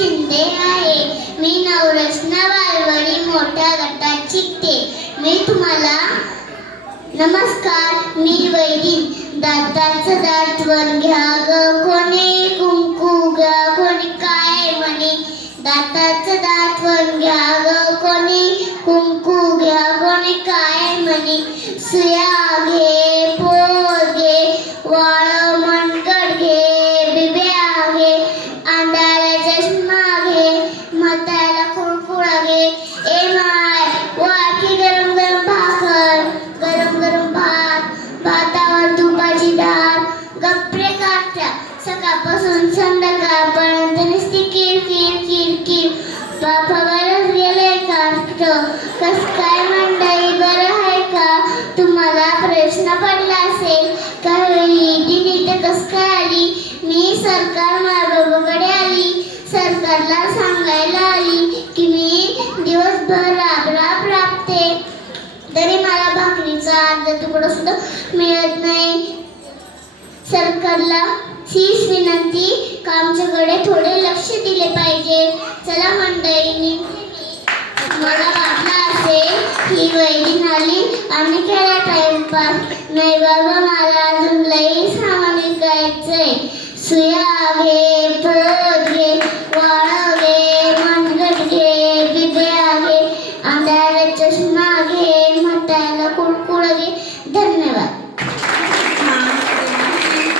शिंदे आहे. मी नवरत्न बालवाडी मोठ्या गटात शिकते. मी तुम्हाला नमस्कार. मी वैदिक. दाताचं दातवन घ्या ग कोणी, कुंकू घ्या कोणी, काय म्हणे. दाताचं दातवन घ्या ग कोणी, कुंकू घ्या कोणी, काय म्हणे. सुया घे, पोळ घे, वाळ मनगट घे, बिब्या घे, अंधारा चष्मा घे, म्हाताऱ्याला कुळकुळा घे. ए माय वाटी गरम गरम भाकर, गरम गरम भात, भातावर तुपाची धार. गप्पे काढत्या सकाळपासून संध्याकाळपर्यंत नुसती किर किर किर किर. बापावरच गेले काष्ट. कस काय मंडळी, बरं आहे का? तुम्हाला प्रश्न पडला असेल काही दिनी तर कस काय आली? मी सरकार मायबाबाकडे आली. सरकारला सांगायला आली की मी दिवसभर राब राबते, तरी मला भाकरीचा अर्धा तुकडा सुद्धा मिळत नाही. सरकारला हीच विनंती का आमच्याकडे थोडे लक्ष दिले पाहिजे. चला मंडळींनी, मला वाटलं असेल ही वैदिक आली आणि केला टाइमपास. नाही बाबा, मला अजून लई सामान विकायचंय. सुया घे,